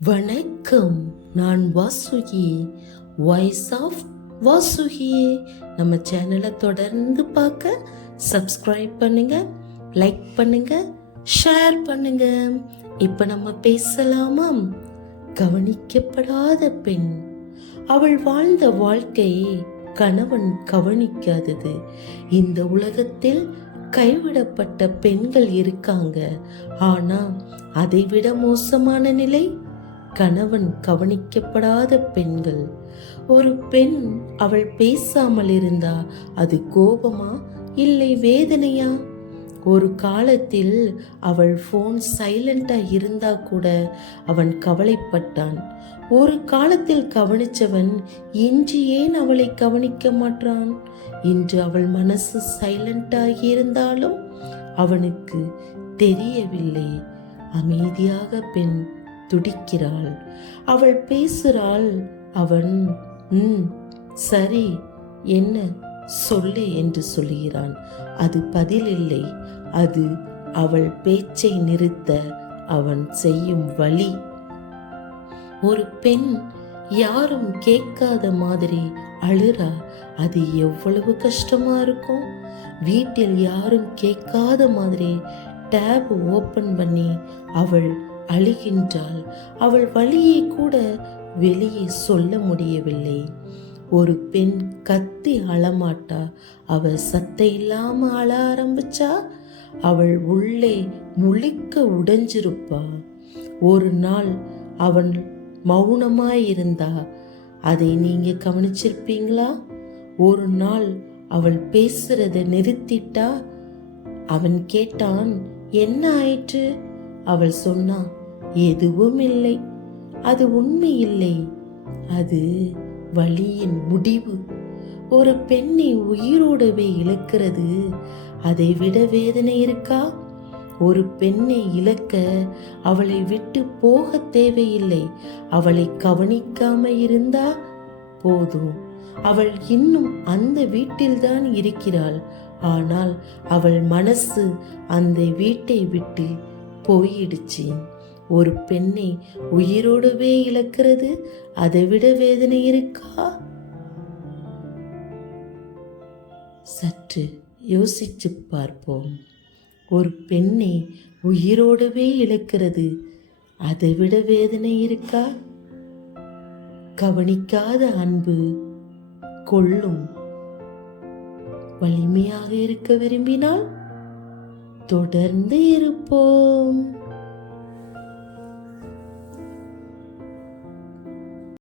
வணக்கம், நான் Vasuki, voice of Vasuki. நம்ம சேனலை தொடர்ந்து பார்க்க சப்ஸ்கிரைப் பண்ணுங்க, லைக் பண்ணுங்க, ஷேர் பண்ணுங்க. இப்ப நம்ம பேசலாமா? கவனிக்கப்படாத பெண். அவள் வாழ்ந்த வாழ்க்கை கணவன் கவனிக்காதது. இந்த உலகத்தில் கைவிடப்பட்ட பெண்கள் இருக்காங்க. ஆனா அதைவிட மோசமான நிலை கணவன் கவனிக்கப்படாத பெண்கள். ஒரு பெண் அவள் பேசாமல் இருந்தா அது கோபமா இல்லை வேதனையா? ஒரு காலத்தில் அவள் போன் சைலண்டா இருந்தா கூட அவன் கவலைப்பட்டான். ஒரு காலத்தில் கவனிச்சவன் இன்று ஏன் அவளை கவனிக்க மாட்டான்? இன்று அவள் மனசு சைலண்டாகி இருந்தாலும் அவனுக்கு தெரியவில்லை. அமைதியாக பெண் துடிக்கிறாள். அவள் பேசுகிறாள். அவன் சரி, என்ன சொல்லு என்று சொல்லுகிறான். அது பதில் இல்லை, அது அவள் பேச்சை நிறுத்த அவன் செய்யும் வழி. ஒரு பெண் யாரும் கேட்காத மாதிரி அழுறா, அது எவ்வளவு கஷ்டமா இருக்கும். வீட்டில் யாரும் கேட்காத மாதிரி டேப் ஓபன் பண்ணி அவள் அழுகின்றாள். அவள் வலியை கூட வெளியே சொல்ல முடியவில்லை. ஒரு பெண் கத்தி அழமாட்டா, அவள் சத்தம் இல்லாம அழ ஆரம்பிச்சா அவள் உள்ளே முழிக்க உடைஞ்சிருப்பா. ஒரு நாள் அவன் மௌனமாயிருந்தா, அதை நீங்க கவனிச்சிருப்பீங்களா? ஒரு நாள் அவள் பேசுறத நிறுத்திட்டா. அவன் கேட்டான், என்ன ஆயிற்று? அவள் சொன்னா, எதுவும் இல்லை. அது உண்மை இல்லை, அது வலியின் முடிவு. ஒரு பெண்ணை உயிரோடவே இழக்கிறது அதை விட வேதனை இருக்கா? ஒரு பெண்ணை இழக்க அவளை விட்டு போக தேவையில்லை. அவளை கவனிக்காம இருந்தா போதும். அவள் இன்னும் அந்த வீட்டில்தான் இருக்கிறாள். ஆனால் அவள் மனசு அந்த வீட்டை விட்டு போயிடுச்சு. ஒரு பெண்ணை உயிரோடவே இழக்கிறது அதை விட வேதனை இருக்கா? சற்று யோசிச்சு பார்ப்போம். ஒரு பெண்ணை உயிரோடவே இழக்கிறது அதை விட வேதனை இருக்கா? கவனிக்காத அன்பு கொள்ளும். வலிமையாக இருக்க விரும்பினால் தொடர்ந்து இருப்போம்.